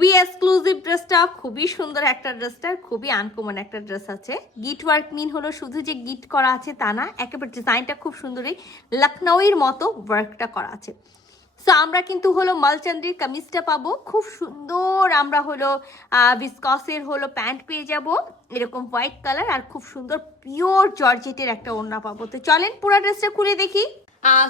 খুবই এক্সক্লুসিভ ড্রেসটা, খুবই সুন্দর একটা ড্রেসটা, খুবই আনকমন একটা ড্রেস আছে। গিট ওয়ার্ক মিন হলো শুধু যে গিট করা আছে তা না, একেবারে ডিজাইনটা খুব সুন্দরই লখনউয়ের মতো ওয়ার্কটা করা আছে। সো আমরা কিন্তু হলো মালচান্দ্রির কামিজটা পাবো, খুব সুন্দর। আমরা হলো ভিসকসের হলো প্যান্ট পেয়ে যাব এরকম হোয়াইট কালার, আর খুব সুন্দর পিওর জর্জেটের একটা ওড়না পাবো। তো চলেন পুরো ড্রেসটা খুলে দেখি।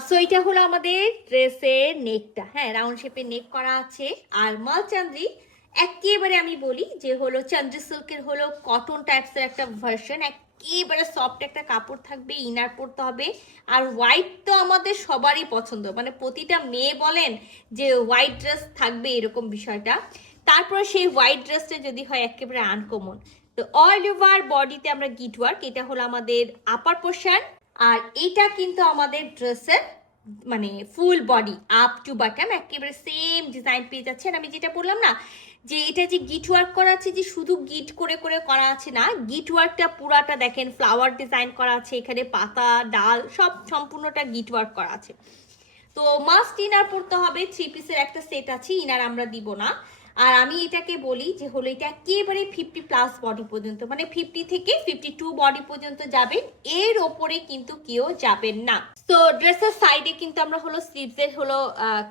সো এটা হলো আমাদের ড্রেসের নেকটা, হ্যাঁ রাউন্ড শেপের নেক করা আছে। আর মালচান্দ্রি একেবারে আমি বলি যে হলো চান্দ্রি সিল্কের হলো কটন টাইপসের একটা ভার্সন, একেবারে সফট একটা কাপড় থাকবে, ইনার পরতে হবে। আর হোয়াইট তো আমাদের সবারই পছন্দ, মানে প্রতিটা মেয়ে বলেন যে হোয়াইট ড্রেস থাকবে এরকম বিষয়টা। তারপরে সেই হোয়াইট ড্রেসটা যদি হয় একেবারে আনকমন। তো অল ওভার বডিতে আমরা গিট ওয়ার্ক, এটা হলো আমাদের আপার পোর্শন। আর এটা কিন্তু আমাদের ড্রেসের মানে ফুল বডি আপ টু বাটম একেবারে সেম ডিজাইন পেয়ে যাচ্ছেন। আমি যেটা বললাম না যে এটা যে গিট ওয়ার্ক করা আছে, যে শুধু গিট করে করে করা আছে না, গিট ওয়ার্কটা পুরাটা দেখেন, ফ্লাওয়ার ডিজাইন করা আছে এখানে, পাতা ডাল সব সম্পূর্ণটা গিট ওয়ার্ক করা আছে। তো মাস্ট ইনার পড়তে হবে, 3 পিসের একটা সেট আছে, ইনার আমরা দিব না। আর আমি এটাকে বলি যে হলো এটা একেবারে 50+ বডি পর্যন্ত, মানে 50 থেকে 52 বডি পর্যন্ত যাবেন, এর ওপরে কিন্তু কেউ যাবেন না। তো ড্রেসের সাইডে কিন্তু আমরা হলো স্লিভসের হলো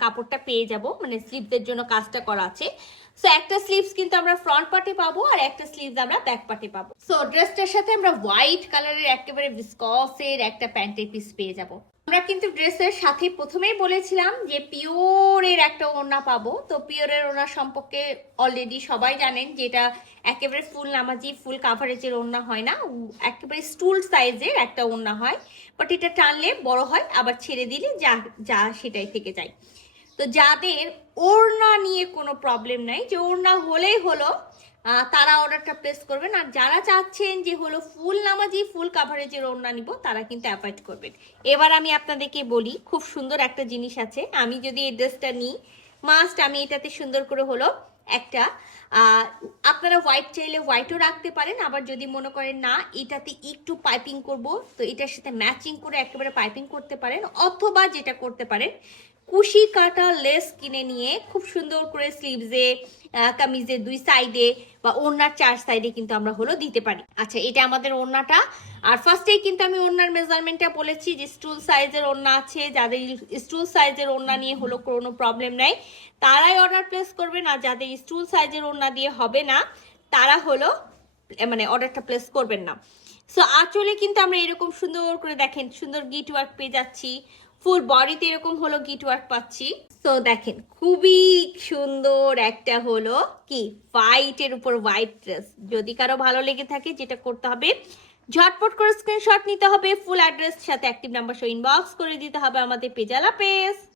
কাপড়টা পেয়ে যাব, মানে স্লিভসের জন্য কাজটা করা আছে। সো একটা স্লিভস কিন্তু আমরা ফ্রন্ট পার্টে পাবো, আর একটা স্লিভস আমরা ব্যাক পার্টে পাবো। সো ড্রেসটার সাথে আমরা হোয়াইট কালারের একেবারে ভিসকসের একটা প্যান্টের পিস পেয়ে যাব। আমরা কিন্তু ড্রেসের সাথে প্রথমেই বলেছিলাম যে পিওরের একটা ওড়না পাবো। তো পিওরের ওড়না সম্পর্কে অলরেডি সবাই জানেন যে এটা একেবারে ফুল নামাজি ফুল কাভারেজের ওড়না হয় না, একেবারে স্টুল সাইজের একটা ওড়না হয়। বাট এটা টানলে বড় হয়, আবার ছেড়ে দিলে যা যা সেটাই থেকে যায়। তো যাদের ওড়না নিয়ে কোনো প্রবলেম নাই, যে ওড়না হলেই হলো, তারা অর্ডারটা প্লেস করবেন। আর যারা চাচ্ছেন যে হলো ফুল নামাজি ফুল কাভারেজের ওড়না নিব, তারা কিন্তু অ্যাভয়েড করবেন। এবার আমি আপনাদেরকে বলি, খুব সুন্দর একটা জিনিস আছে। আমি যদি এই ড্রেসটা নিই, মাস্ট আমি এটাতে সুন্দর করে হলো একটা আপনারা হোয়াইট চাইলে হোয়াইটও রাখতে পারেন, আবার যদি মনে করেন না এটাতে একটু পাইপিং করব, তো এটার সাথে ম্যাচিং করে একেবারে পাইপিং করতে পারেন। অথবা যেটা করতে পারেন, কুশি কাটা লেস কিনে নিয়ে খুব সুন্দর করে স্লিভসে, কামিজের 2 সাইডে বা ওড়নার 4 সাইডে কিন্তু আমরা হলো দিতে পারি। আচ্ছা, এটা আমাদের ওড়নাটা। আর ফার্স্টেই কিন্তু আমি ওড়নার মেজারমেন্টটা বলেছি যে স্টুল সাইজের ওড়না আছে, যাদের স্টুল সাইজের ওড়না নিয়ে হলো কোনো প্রবলেম নাই তারাই অর্ডার প্লেস করবেন। আর যাদের স্টুল সাইজের ওড়না দিয়ে হবে না, তারা হলো মানে অর্ডারটা প্লেস করবেন না। সো আঁচলে কিন্তু আমরা এরকম সুন্দর করে দেখেন সুন্দর গিট ওয়ার্ক পেয়ে যাচ্ছি, ফুল বডিতে এরকম হলো গিট ওয়ার্ক পাচ্ছি। তো দেখেন খুবই সুন্দর একটা হলো কি হোয়াইটের উপর হোয়াইট ড্রেস। যদি কারো ভালো লেগে থাকে, যেটা করতে হবে ঝটপট করে স্ক্রিনশট নিতে হবে, ফুল অ্যাড্রেস সাথে অ্যাক্টিভ নাম্বার সহ ইনবক্স করে দিতে হবে আমাদের পেজ। আল্লাহ হাফেজ।